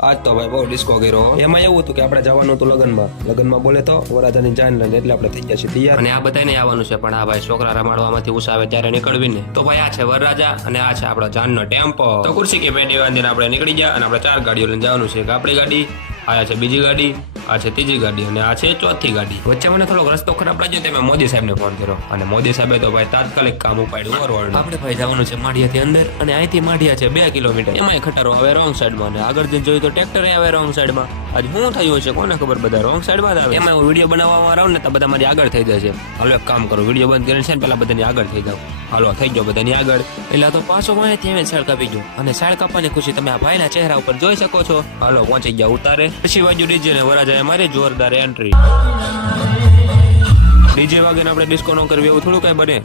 આજ તો ભાઈ બહુ ડિસ્કો કર્યો. એમાં એવું હતું કે આપણે જવાનું હતું લગ્નમાં બોલે તો વરાજાની જાન લઈને એટલે આપણે થઈ ગયા છીએ તૈયાર. અને આ બધાને આવવાનું છે પણ આ ભાઈ છોકરા રમાડવામાંથી ઉસાવે ત્યારે નીકળવી ને તો ભાઈ આ છે વરરાજા અને આ છે આપણો જાનનો ટેમ્પો. તો ખુરશી કે પેટી બાંધીને આપણે નીકળી ગયા અને આપણે 4 ગાડીઓ લઈને જવાનું છે. આપણી ગાડી, આ છે બીજી ગાડી, આ છે ત્રીજી ગાડી અને આ છે ચોથી ગાડી. વચ્ચે મને થોડોક રસ્તો ખરાબ લાગ્યો તો મેં મોદી સાહેબને ફોન કર્યો અને મોદી સાહેબે તો ભાઈ તાત્કાલિક કામ ઉપાડ્યું ઓવરઓલ. આપણે ભાઈ જવાનું છે માઢિયાથી અંદર અને અહીંથી માઢિયા છે 2 કિલોમીટર. એમાંય ખટારો આવે રોંગ સાઈડમાં અને આગળ જઈને જોયું તો ટ્રેક્ટર આવે રોંગ સાઈડમાં. આજ શું થયું છે કોને ખબર, બધા રોંગ સાઈડમાં જ આવે. એમાં હું વિડીયો બનાવવામાં રહું ને તો બધા મારી આગળ થઈ જશે. હાલો એક કામ કરો, વિડીયો બંધ કરીને છે ને પેલા બધાની આગળ થઈ જાવ. હાલો થઈ ગયો બધાની આગળ. એટલે તો પાછો અહીંથી અમે સાળ કાપી ગયો અને સાળ કાપવાની ખુશી તમે આ ભાઈના ચહેરા ઉપર જોઈ શકો છો. હાલો પહોંચી ગયા ઉતારે. પછી બાજુ ડીજે ને વરાજાએ મારી જોરદાર એન્ટ્રી. ડીજે વાગે આપણે ડિસ્કો ન કરવી એવું થોડું કઈ બને.